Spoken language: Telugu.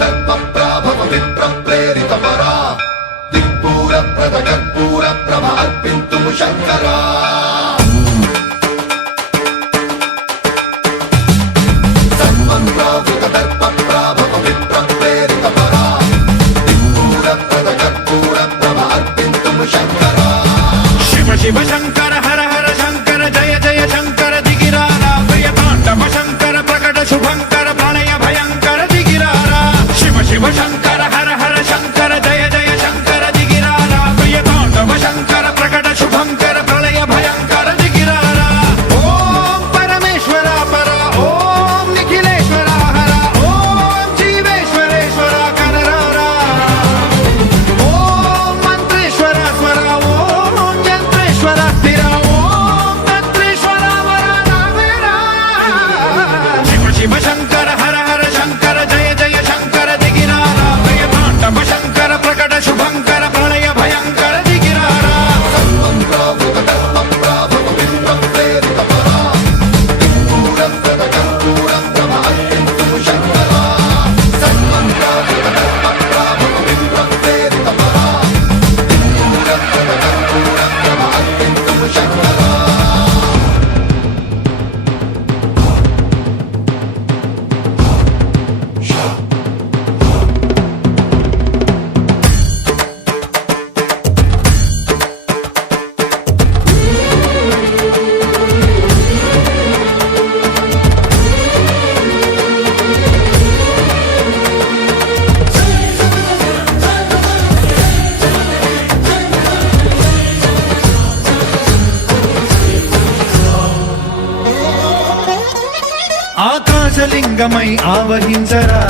దర్పప్రాభవ విప్రప్రేరిత పరా దిక్పూర ప్రద కర్పూర ప్రభ అర్పింతుము శంకరా సన్మంత్రావృత దర్పప్రాభవ విప్రప్రేరిత పరా దిక్పూర ప్రద కర్పూర ప్రభ అర్పింతుము శంకరా శివ శివ శంకర హర హర శంకర జయ జయ శంకర దిగిరారా ప్రియ తాండవ శంకర ప్రకట శుభంకర ప్రళయ భయంకర దిగిరారా శివ శివ శంకర హర హర శంకర జయ జయ శంకర దిగిరారా ప్రియ తాండవ శంకర ప్రకట శుభంకర ప్రళయ భయంకర దిగిరారా ఓం పరమేశ్వర పర ఓం నిఖిలేశ్వర హర ఓం జీవేశ్వరేశ్వర కనరారా ఓం మంత్రేశ్వర స్వర ఓం యంత్రేశ్వర స్థిర ఓం తంత్రేశ్వర వరదావేరా శివ శివ శంకర హర హర శంకర జయ జయ శంకర దిగిరారా ప్రియ తాండవ శంకర ప్రకట శుభంకర ప్రళయ భయంకర దిగిరారా సన్మంత్రావృత దర్పప్రాభవ విప్రప్రేరిత పరా దిక్పూర ప్రద కర్పూర ప్రభ అర్పింతుము శంకరా సన్మంత్రావృత దర్పప్రాభవ విప్రప్రేరిత పరా దిక్పూర ప్రద కర్పూర ప్రభ అర్పింతుము శంకరా ఆకాశలింగమై ఆవహించరా